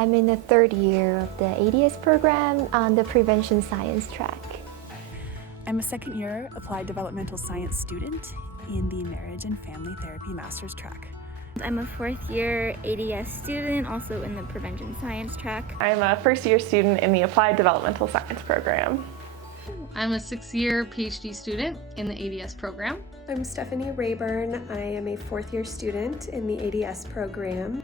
I'm in the third year of the ADS program on the prevention science track. I'm a second year applied developmental science student in the marriage and family therapy master's track. I'm a fourth year ADS student, also in the prevention science track. I'm a first year student in the applied developmental science program. I'm a 6th-year PhD student in the ADS program. I'm Stephanie Rayburn. I am a fourth year student in the ADS program.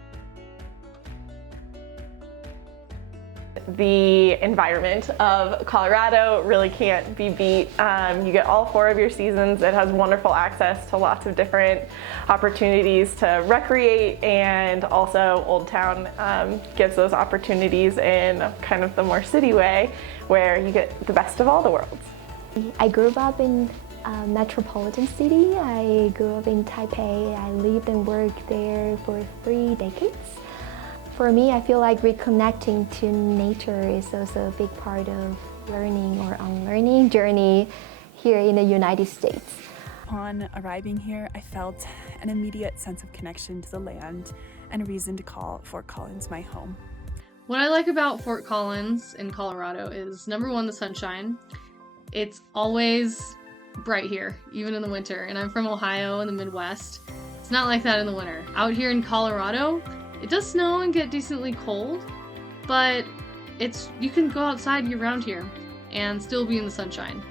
The environment of Colorado really can't be beat. You get all 4 of your seasons. It has wonderful access to lots of different opportunities to recreate, and also Old Town gives those opportunities in kind of the more city way where you get the best of all the worlds. I grew up in a metropolitan city. I grew up in Taipei. I lived and worked there for 3 decades. For me, I feel like reconnecting to nature is also a big part of learning or unlearning journey here in the United States. Upon arriving here, I felt an immediate sense of connection to the land and a reason to call Fort Collins my home. What I like about Fort Collins in Colorado is, number one, the sunshine. It's always bright here, even in the winter, and I'm from Ohio in the Midwest. It's not like that in the winter. Out here in Colorado, it does snow and get decently cold, but you can go outside year-round here and still be in the sunshine.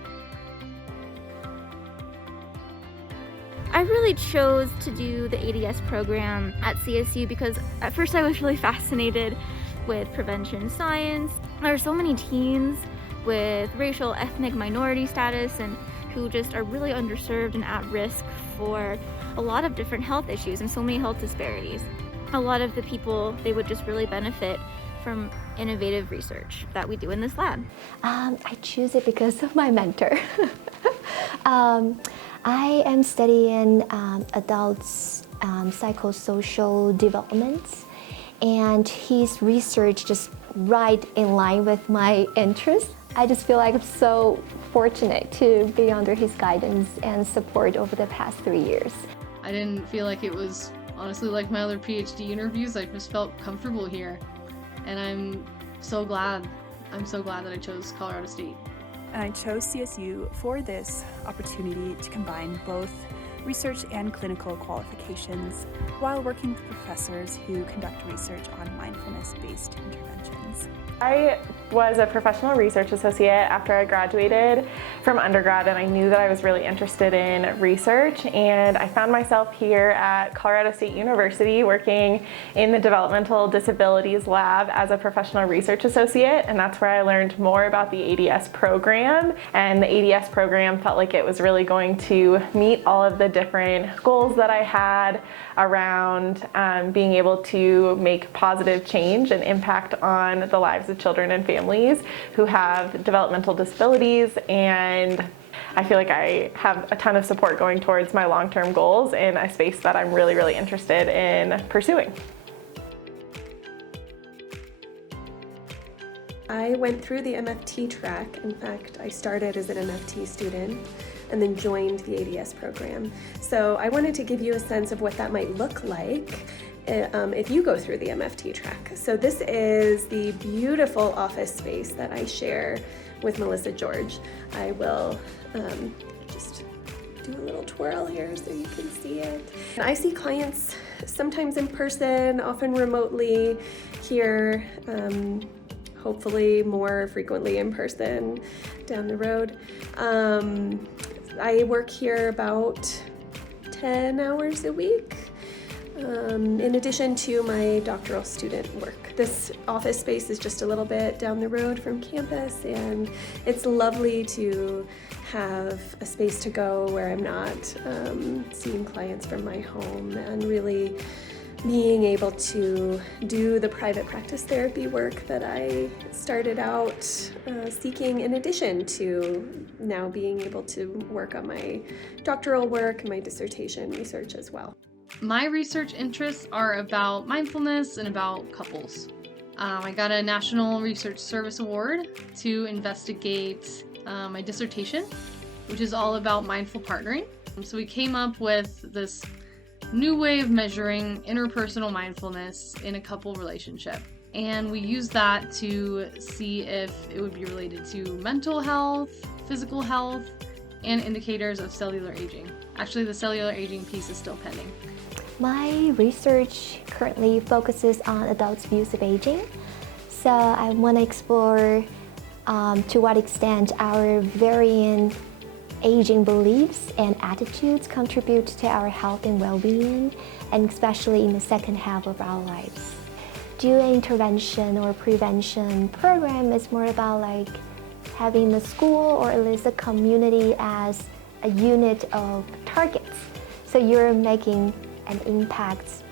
I really chose to do the ADS program at CSU because at first I was really fascinated with prevention science. There are so many teens with racial, ethnic minority status and who just are really underserved and at risk for a lot of different health issues and so many health disparities. A lot of the people, they would just really benefit from innovative research that we do in this lab. I choose it because of my mentor. I am studying adults psychosocial development, and his research just right in line with my interests. I just feel like I'm so fortunate to be under his guidance and support over the past 3 years. I didn't feel like it was honestly like my other PhD interviews. I just felt comfortable here, and I'm so glad that I chose Colorado State. And I chose CSU for this opportunity to combine both research and clinical qualifications while working with professors who conduct research on mindfulness-based interventions. I was a professional research associate after I graduated from undergrad, and I knew that I was really interested in research, and I found myself here at Colorado State University working in the Developmental Disabilities Lab as a professional research associate, and that's where I learned more about the ADS program. And the ADS program felt like it was really going to meet all of the different goals that I had around being able to make positive change and impact on the lives of children and families who have developmental disabilities. And I feel like I have a ton of support going towards my long-term goals in a space that I'm really, really interested in pursuing. I went through the MFT track. In fact, I started as an MFT student and then joined the ADS program. So I wanted to give you a sense of what that might look like if you go through the MFT track. So this is the beautiful office space that I share with Melissa George. I will just do a little twirl here so you can see it. I see clients sometimes in person, often remotely here, hopefully more frequently in person down the road. I work here about 10 hours a week. In addition to my doctoral student work. This office space is just a little bit down the road from campus, and it's lovely to have a space to go where I'm not seeing clients from my home, and really being able to do the private practice therapy work that I started out seeking, in addition to now being able to work on my doctoral work and my dissertation research as well. My research interests are about mindfulness and about couples. I got a National Research Service Award to investigate my dissertation, which is all about mindful partnering. So we came up with this new way of measuring interpersonal mindfulness in a couple relationship. and we use that to see if it would be related to mental health, physical health, and indicators of cellular aging. Actually, the cellular aging piece is still pending. My research currently focuses on adults' views of aging. So I want to explore to what extent our varying aging beliefs and attitudes contribute to our health and well-being, and especially in the second half of our lives. Doing intervention or prevention program is more about like having the school or at least the community as a unit of targets. So you're making an impact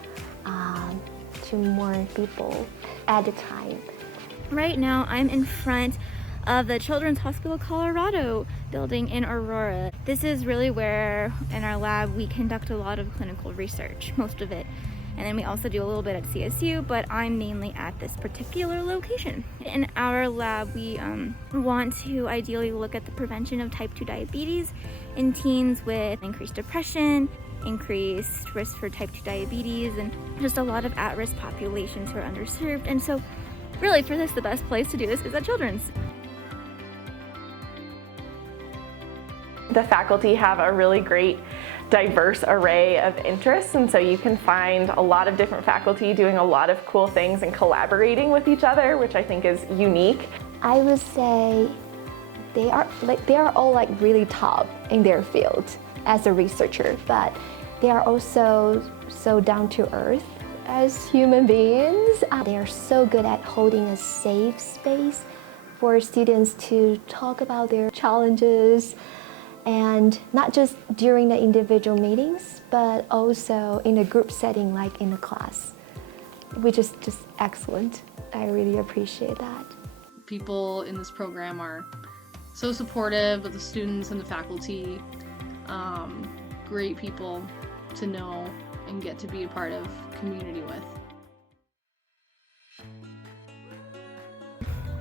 to more people at a time. Right now, I'm in front of the Children's Hospital Colorado building in Aurora. This is really where, in our lab, we conduct a lot of clinical research, most of it. And then we also do a little bit at CSU, but I'm mainly at this particular location. In our lab, we want to ideally look at the prevention of type 2 diabetes in teens with increased depression, increased risk for type 2 diabetes, and just a lot of at-risk populations who are underserved. And so really for this, the best place to do this is at Children's. The faculty have a really great diverse array of interests, and so you can find a lot of different faculty doing a lot of cool things and collaborating with each other, which I think is unique. I would say they are all like really top in their field as a researcher, but they are also so down to earth as human beings. They are so good at holding a safe space for students to talk about their challenges, and not just during the individual meetings, but also in a group setting like in the class, which is just excellent. I really appreciate that. People in this program are so supportive of the students and the faculty. Great people to know and get to be a part of community with.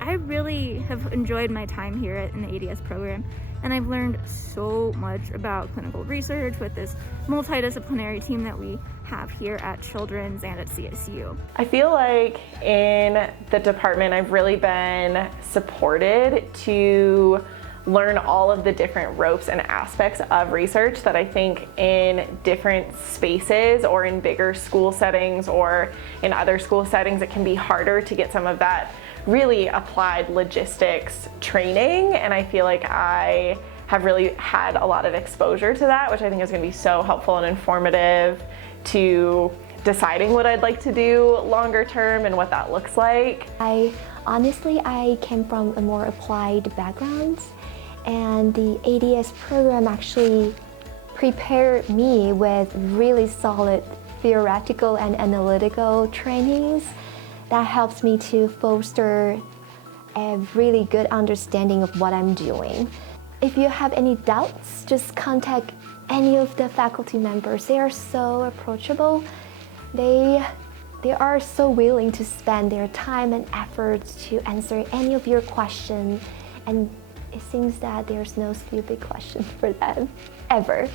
I really have enjoyed my time here in the ADS program, and I've learned so much about clinical research with this multidisciplinary team that we have here at Children's and at CSU. I feel like in the department I've really been supported to learn all of the different ropes and aspects of research that I think in different spaces or in bigger school settings or in other school settings it can be harder to get some of that really applied logistics training, and I feel like I have really had a lot of exposure to that, which I think is going to be so helpful and informative to deciding what I'd like to do longer term and what that looks like. Honestly, I came from a more applied background, and the ADS program actually prepared me with really solid theoretical and analytical trainings that helps me to foster a really good understanding of what I'm doing. If you have any doubts, just contact any of the faculty members. They are so approachable. They are so willing to spend their time and efforts to answer any of your questions, and it seems that there's no stupid question for them, ever.